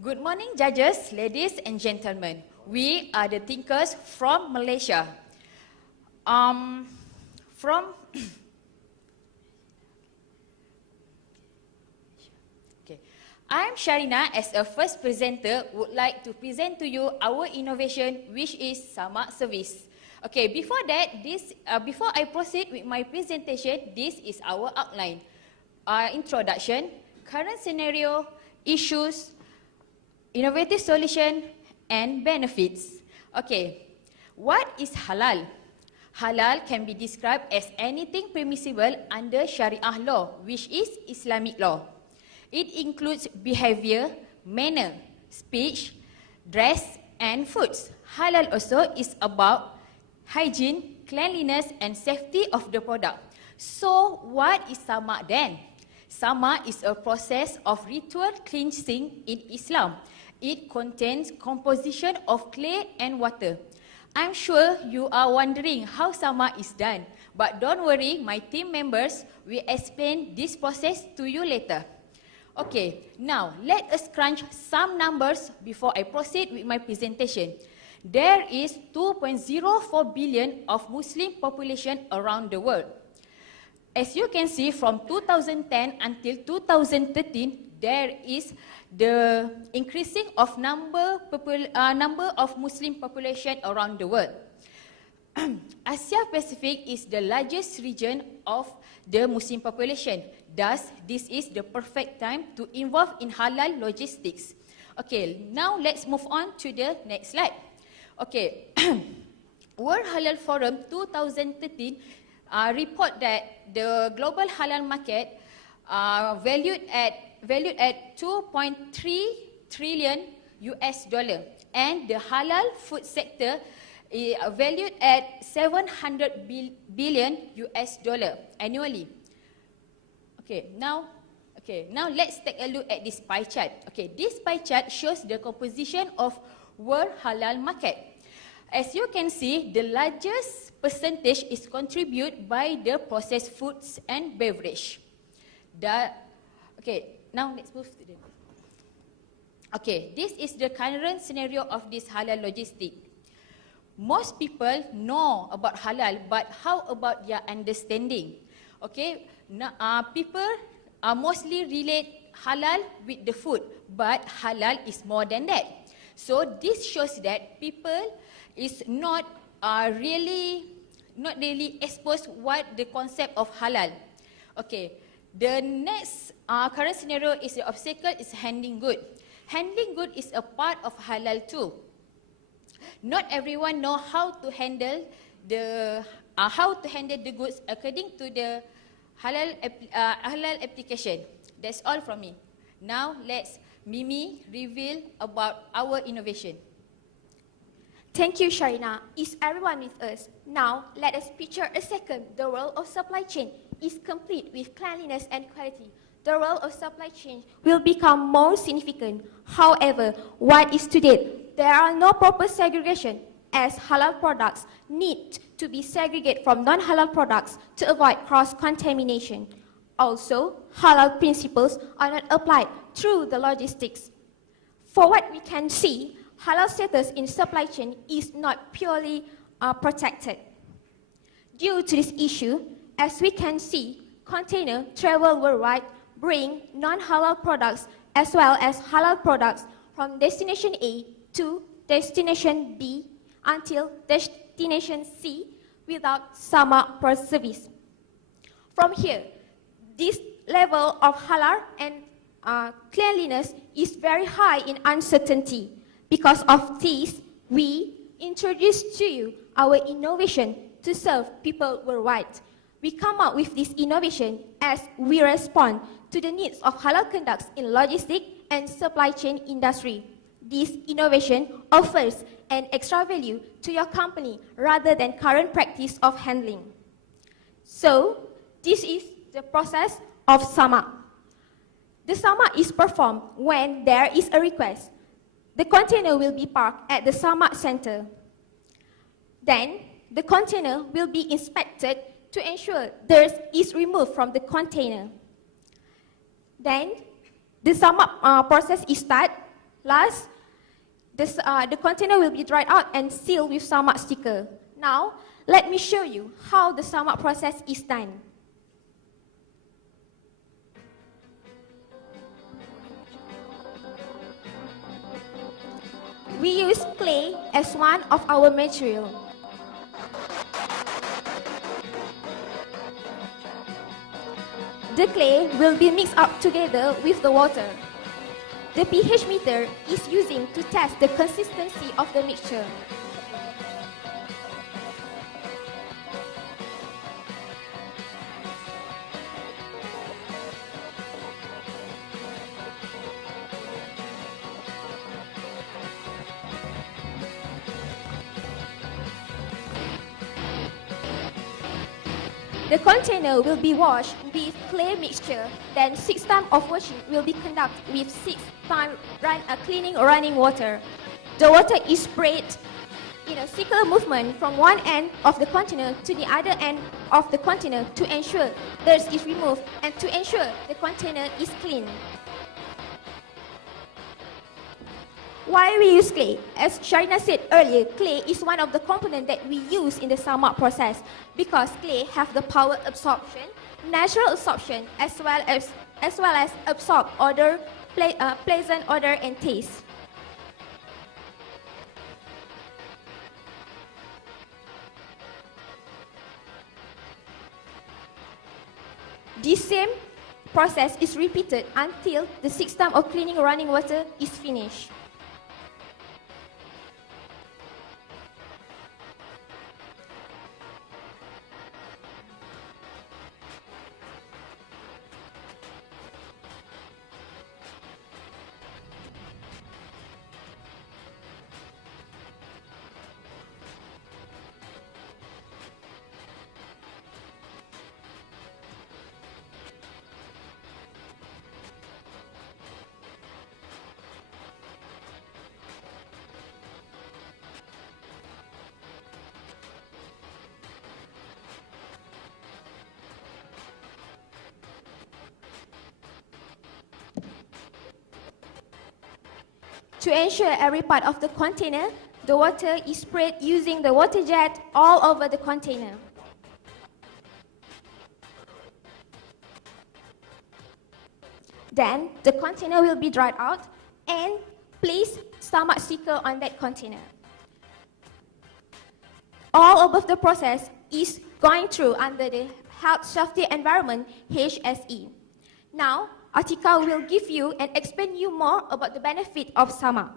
Good morning, judges, ladies and gentlemen. We are the thinkers from Malaysia. I'm Sharina. As a first presenter, would like to present to you our innovation, which is Samak service. Okay, before I proceed with my presentation, this is our outline. Introduction, current scenario, issues, innovative solution, and benefits. Okay, what is halal? Halal can be described as anything permissible under Sharia law, which is Islamic law. It includes behavior, manner, speech, dress, and foods. Halal also is about hygiene, cleanliness, and safety of the product. So, what is samak then? Samak is a process of ritual cleansing in Islam. It contains composition of clay and water. I'm sure you are wondering how samak is done, but don't worry, my team members will explain this process to you later. Okay, now let us crunch some numbers before I proceed with my presentation. There is 2.04 billion of Muslim population around the world. As you can see, from 2010 until 2013, there is the increasing of number of Muslim population around the world. Asia Pacific is the largest region of the Muslim population. Thus, this is the perfect time to involve in halal logistics. Okay, now let's move on to the next slide. Okay, World Halal Forum 2013 report that the global halal market valued at 2.3 trillion US dollar, and the halal food sector is valued at 700 billion US dollar annually. Okay, now let's take a look at this pie chart. Okay, this pie chart shows the composition of world halal market. As you can see, the largest percentage is contributed by the processed foods and beverage. Okay, now let's move to the next. Okay, this is the current scenario of this halal logistic. Most people know about halal, but how about their understanding? Okay, people mostly relate halal with the food, but halal is more than that. So this shows that people is not really exposed what the concept of halal. Okay, the next current scenario is the obstacle is handling good. Handling good is a part of halal too. Not everyone know how to handle the goods according to the halal application. That's all from me. Now let's Mimi reveal about our innovation. Thank you, Sharina. Is everyone with us? Now let us picture a second. The world of supply chain is complete with cleanliness and quality. The role of supply chain will become more significant. However, what is today? There are no proper segregation, as halal products need to be segregated from non-halal products to avoid cross-contamination. Also, halal principles are not applied through the logistics. For what we can see, halal status in supply chain is not purely protected. Due to this issue, as we can see, containers travel worldwide, bring non-halal products as well as halal products from destination A to destination B until destination C without samak per service. From here, this level of halal and cleanliness is very high in uncertainty. Because of this, we introduce to you our innovation to serve people worldwide. We come up with this innovation as we respond to the needs of halal conducts in logistics and supply chain industry. This innovation offers an extra value to your company rather than current practice of handling. So, this is the process of samak. The samak is performed when there is a request. The container will be parked at the samak center. Then, the container will be inspected to ensure dirt is removed from the container. Then, the samak process is started. Last, the container will be dried out and sealed with Samak sticker. Now, let me show you how the Samak process is done. We use clay as one of our material. The clay will be mixed up together with the water. The pH meter is using to test the consistency of the mixture. The container will be washed with clay mixture, then 6 times of washing will be conducted with 6 times cleaning running water. The water is sprayed in a circular movement from one end of the container to the other end of the container to ensure dirt is removed and to ensure the container is clean. Why we use clay? As Sharina said earlier, clay is one of the components that we use in the Samak process because clay have the power absorption, natural absorption, as well as absorb odor, pleasant odor and taste. This same process is repeated until the 6th time of cleaning running water is finished. To ensure every part of the container, the water is sprayed using the water jet all over the container. Then, the container will be dried out and place Samak sticker on that container. All above the process is going through under the Health Safety Environment HSE. Now, Atiqah will give you and explain you more about the benefit of Samak.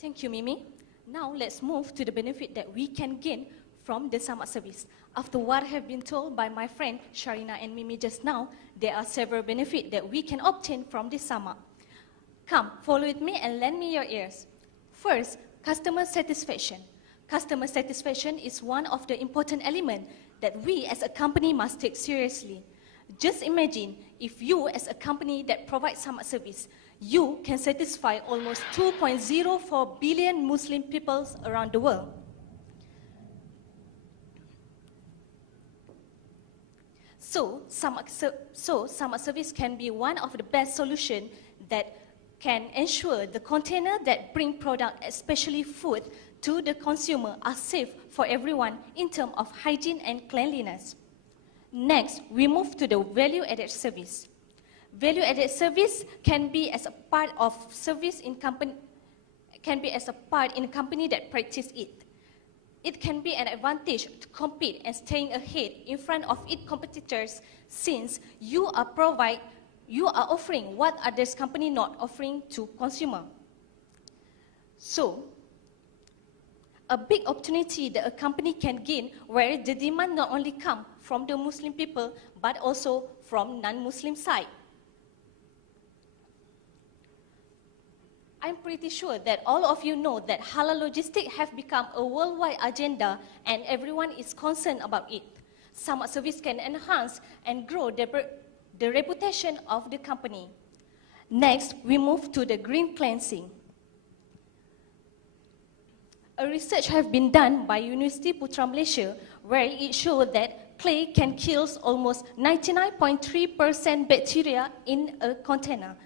Thank you, Mimi. Now let's move to the benefit that we can gain from the Samak service. After what I have been told by my friend Sharina and Mimi just now, there are several benefits that we can obtain from this Samak. Come, follow with me and lend me your ears. First, customer satisfaction. Customer satisfaction is one of the important elements that we as a company must take seriously. Just imagine if you as a company that provides Samak service, you can satisfy almost 2.04 billion Muslim people around the world. So Samak service can be one of the best solutions that can ensure the container that bring product, especially food, to the consumer are safe for everyone in terms of hygiene and cleanliness. Next, we move to the value-added service. Value-added service can be as a part of service in company, that practice it. It can be an advantage to compete and staying ahead in front of its competitors, since you are offering what others company not offering to consumer. So, a big opportunity that a company can gain where the demand not only come from the Muslim people, but also from non-Muslim side. I'm pretty sure that all of you know that halal logistics have become a worldwide agenda and everyone is concerned about it. Samak service can enhance and grow the reputation of the company. Next, we move to the green cleansing. A research has been done by Universiti Putra Malaysia where it showed that clay can kill almost 99.3% bacteria in a container.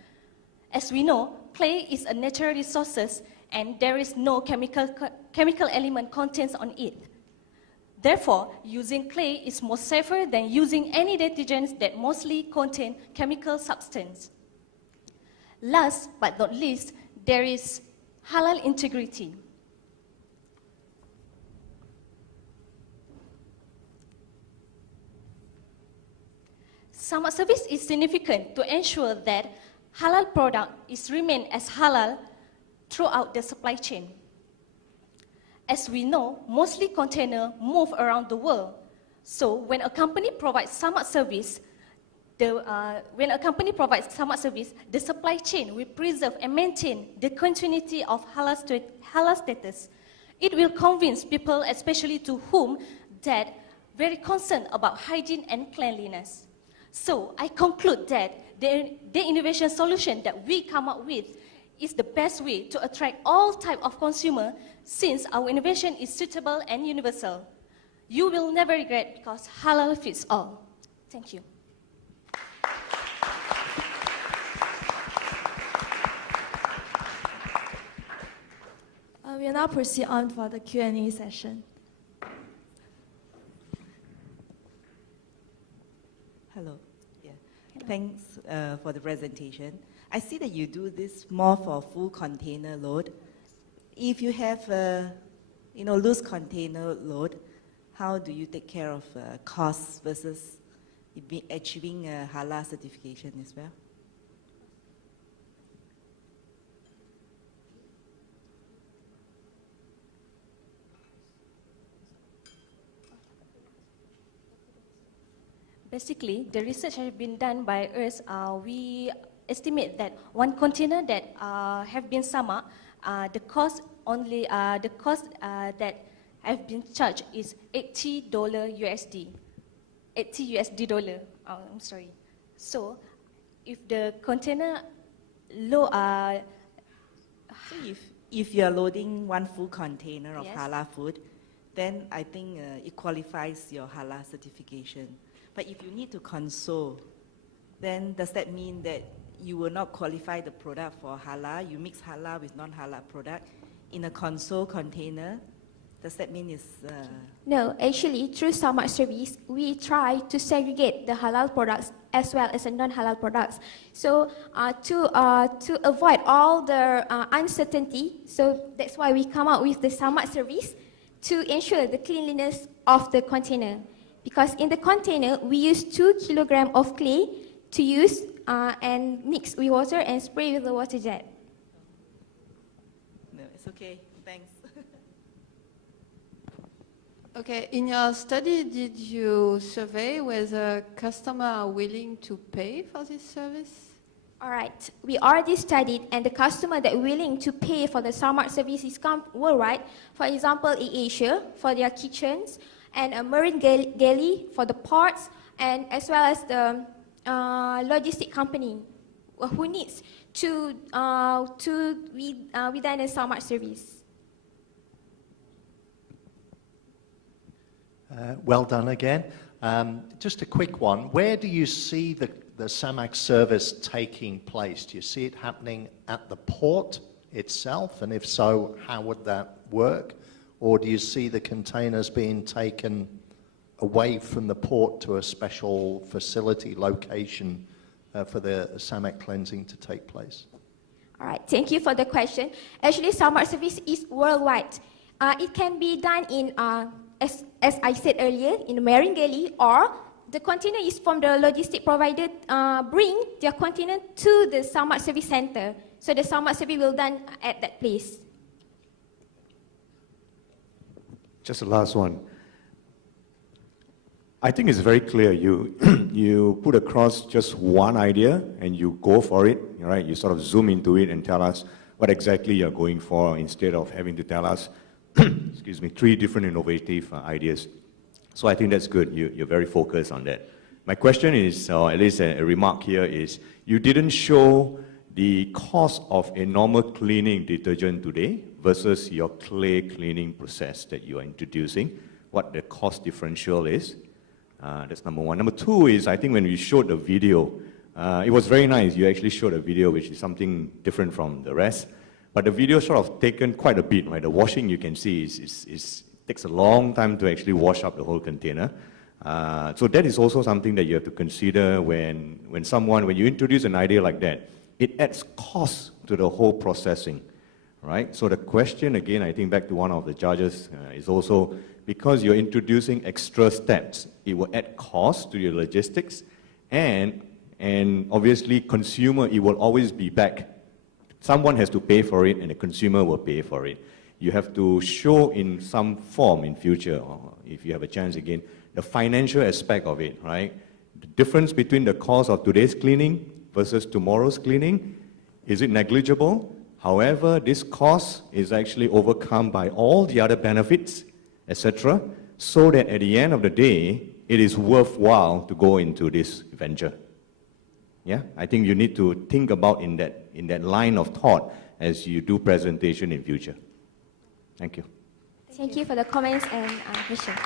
As we know, clay is a natural resource and there is no chemical element contains on it. Therefore, using clay is more safer than using any detergents that mostly contain chemical substance. Last but not least, there is halal integrity. Samak service is significant to ensure that halal product is remain as halal throughout the supply chain. As we know, mostly containers move around the world. So when a company provides Samak service, the supply chain will preserve and maintain the continuity of halal status. It will convince people, especially to whom that very concerned about hygiene and cleanliness. So I conclude that the innovation solution that we come up with is the best way to attract all type of consumer since our innovation is suitable and universal. You will never regret because halal fits all. Thank you. We will now proceed on for the Q&A session. Hello. Yeah. Thanks for the presentation. I see that you do this more for full container load. If you have a loose container load, how do you take care of costs versus achieving a halal certification as well? Basically, the research has been done by us. We estimate that one container that have been Samak, the cost that have been charged is $80 USD. $80 USD dollar. Oh, I'm sorry. So, if the container low, so if you are loading one full container of Yes. halal food, then I think it qualifies your halal certification. But if you need to console, then does that mean that you will not qualify the product for halal? You mix halal with non-halal product in a console container. Does that mean it's... No, actually, through Samak service, we try to segregate the halal products as well as the non-halal products. So to avoid all the uncertainty, so that's why we come out with the Samak service to ensure the cleanliness of the container. Because in the container, we use 2 kilograms of clay to use and mix with water and spray with the water jet. No, it's okay. Thanks. Okay, in your study, did you survey whether customers are willing to pay for this service? All right, we already studied, and the customer that willing to pay for the Samak services come worldwide. For example, in Asia, for their kitchens, and a marine galley for the ports, and as well as the logistic company who needs to within a Samak service. Well done again. Just a quick one. Where do you see the Samak service taking place? Do you see it happening at the port itself? And if so, how would that work? Or do you see the containers being taken away from the port to a special facility location for the Samak cleansing to take place? All right, thank you for the question. Actually, Samak service is worldwide. It can be done in, as I said earlier, in the marine galley, or the container is from the logistic provider bring their container to the Samak service center. So the Samak service will done at that place. Just the last one. I think it's very clear. You put across just one idea and you go for it, right? You sort of zoom into it and tell us what exactly you're going for instead of having to tell us, excuse me, 3 different innovative ideas. So I think that's good. You're very focused on that. My question is, or at least a remark here is, you didn't show the cost of a normal cleaning detergent today versus your clay cleaning process that you are introducing, what the cost differential is. That's number one. Number two is, I think when we showed the video, It was very nice. You actually showed a video which is something different from the rest. But the video sort of taken quite a bit, right? The washing you can see takes a long time to actually wash up the whole container. So that is also something that you have to consider when you introduce an idea like that. It adds cost to the whole processing, right? So the question again, I think back to one of the judges, is also because you're introducing extra steps, it will add cost to your logistics, and obviously consumer, it will always be back. Someone has to pay for it and the consumer will pay for it. You have to show in some form in future, or if you have a chance again, the financial aspect of it, right? The difference between the cost of today's cleaning versus tomorrow's cleaning, is it negligible? However, this cost is actually overcome by all the other benefits, etc., so that at the end of the day, it is worthwhile to go into this venture. Yeah, I think you need to think about in that line of thought as you do presentation in future. Thank you. Thank you for the comments and questions.